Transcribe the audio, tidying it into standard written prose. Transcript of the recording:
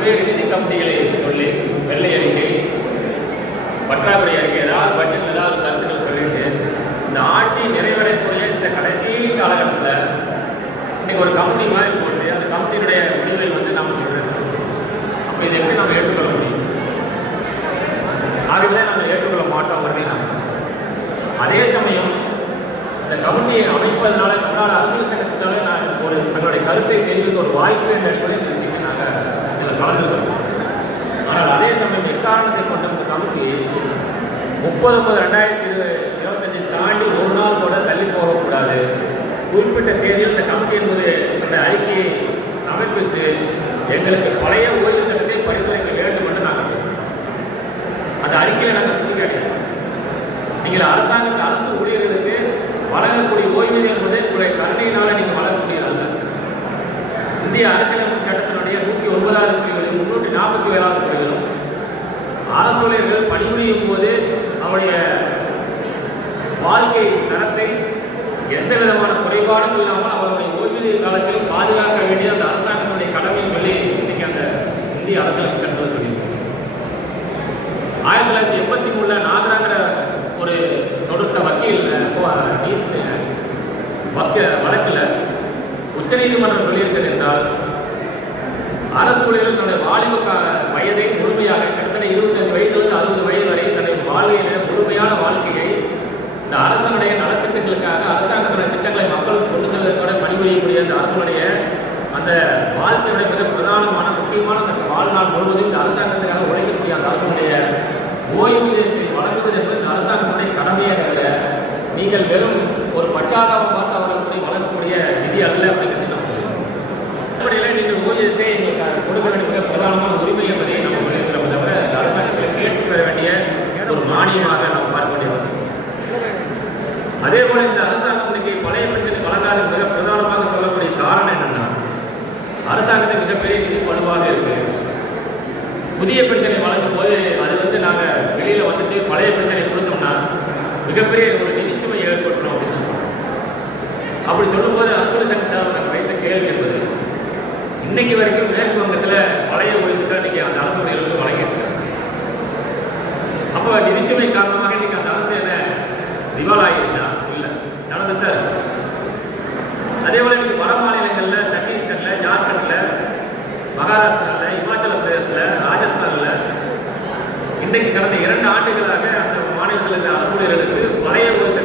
பல்வேறு நிதி கமிட்டிகளை சொல்லி வெள்ளை அறிக்கை, பற்றாக்குறை அறிக்கை, ஏதாவது பட்ஜெட் ஏதாவது கருத்துக்கள் சொல்லிட்டு இந்த ஆட்சி நிறைவடையக்கூடிய இந்த கடைசி காலகட்டத்தில் இன்னைக்கு ஒரு கமிட்டி மாதிரி போட்டு அந்த கமிட்டியினுடைய முடிவை வந்து நம்ம சொல்றோம். அப்போ இதை எப்படி நம்ம ஏற்றுக்கொள்ள முடியும்? ஆகவே நம்ம ஏற்றுக்கொள்ள மாட்டோங்கிறதே நம்ம. அதே சமயம் இந்த கமிட்டியை அமைப்பதனால தமிழ்நாடு அரசியல் சட்டத்தினாலே நான் ஒரு தங்களுடைய கருத்தை தெரிவிக்க ஒரு வாய்ப்பு என்ற அடிப்படையில் நாங்கள் இதில் கலந்துக்கிறோம். ஆனால் அதே சமயம் எக்காரணத்தை கொண்ட இந்த கமிட்டி 30/9/2025 தாண்டி ஒரு நாள் கூட தள்ளி போகக்கூடாது. குறிப்பிட்ட தேதியில் இந்த கமிட்டி என்பது அந்த அறிக்கையை சமர்ப்பித்து எங்களுக்கு பழைய ஓய்வு திட்டத்தை பரிந்துரைக்க வேண்டும் என்று நாங்கள் அந்த அறிக்கையை நாங்கள் சுட்டிக்காட்டினோம். நீங்கள் அரசு ஊழியர்களுக்கு வழங்கக்கூடிய ஓய்வூதியம் என்பது உங்களுடைய கருணையினால் நீங்கள் வழங்கக்கூடியது அல்ல. இந்திய அரசியலமைப்பு சட்டத்தினுடைய 109வது பிரிவிலும் 347வது பிரிவிலும் அரசு ஊழியர்கள் பணிபுரியும் போது அவருடைய வாழ்க்கை தரத்தை எந்த விதமான குறைபாடும் இல்லாமல் அவருடைய ஓய்வூதிய காலத்தில் பாதுகாக்க வேண்டிய அந்த அரசாங்கத்தினுடைய கடமையை சொல்லி இன்னைக்கு அந்த இந்திய அரசியலமைப்பு சட்டத்தில் சொல்லி 1983 நாகராங்கிற ஒரு தொடுத்த வழக்கில் உச்சநீதிமன்றம் சொல்லியிருக்கிறது என்றால் அரசு ஊழியர்கள் தன்னுடைய வாலிப வயதை முழுமையாக கிட்டத்தட்ட 25 வயதிலிருந்து 60 வயது வரை தன்னுடைய வாழ்க்கையில முழுமையான வாழ்க்கையை இந்த அரசனுடைய நலத்திட்டங்களுக்காக அரசாங்கத்தினுடைய திட்டங்களை மக்களுக்கு கொண்டு செல்வதற்கான பணிபுரியக்கூடிய அந்த அரசுடைய அந்த வாழ்க்கையுடைய மிக பிரதானமான முக்கியமான அந்த வாழ்நாள் முழுவதும் இந்த அரசாங்கத்துக்காக உழைக்கக்கூடிய அந்த அரசுடைய ஓய்வூதியத்தை வழங்குவது என்பது இந்த அரசாங்கத்துடைய கடமையாக அல்ல. நீங்கள் வெறும் ஒரு பச்சாதாபம் பார்த்து அவர்களுடைய வழங்கக்கூடிய நிதி அல்ல அப்படிங்கிறது நம்ம சொல்லுவோம். அடிப்படையில் நீங்கள் ஊதியத்தை எங்களுக்கு கொடுக்க வேண்டிய பிரதானமான உரிமை என்பதை நம்ம சொல்லியிருக்கிறோம். தவிர இந்த அரசாங்கத்தில் கேட்டு பெற வேண்டிய ஒரு மானியமாக நாம் பார்க்க வேண்டிய அவசியம். அதே போல இந்த அரசாங்கத்துக்கு பழைய பென்ஷனை வழங்காத மிக பிரதானமாக சொல்லக்கூடிய காரணம் என்னன்னா அரசாங்கத்துக்கு மிகப்பெரிய நிதி பழுவாக இருக்கு. புதிய பென்ஷனை வழங்கும் போது அது வந்து நாங்கள் வெளியில் வந்துட்டு பழைய பென்ஷனை கொடுத்தோம்னா மிகப்பெரிய ஒரு நிதிச்சுமை ஏற்பட்டுரும் அப்படின்னு சொல்லுவோம். அப்படி சொல்லும்போது அரசு சங்கத்தால் வைத்த கேள்வி என்பது இன்னைக்கு வரைக்கும் மேற்கு வங்கத்தில் பழைய ஓய்வுகள் இன்னைக்கு அந்த அரசு ஊழியர்களுக்கு வழங்கியிருக்காங்க. அப்போ நிதிச்சுமை காரணமாக இன்னைக்கு அந்த அரசு என்ன திவாலாகிருச்சா? இல்லை, நடந்துட்டு. அதே போல இன்னைக்கு வட மாநிலங்களில் சத்தீஸ்கரில், ஜார்க்கண்டில், மகாராஷ்டிராவில், இமாச்சல பிரதேசத்தில், ராஜஸ்தானில் இன்றைக்கு கடந்த 2 ஆண்டுகளாக அந்த மாநிலத்தில் இருக்க அரசு ஊழியர்களுக்கு பழைய ஓய்வு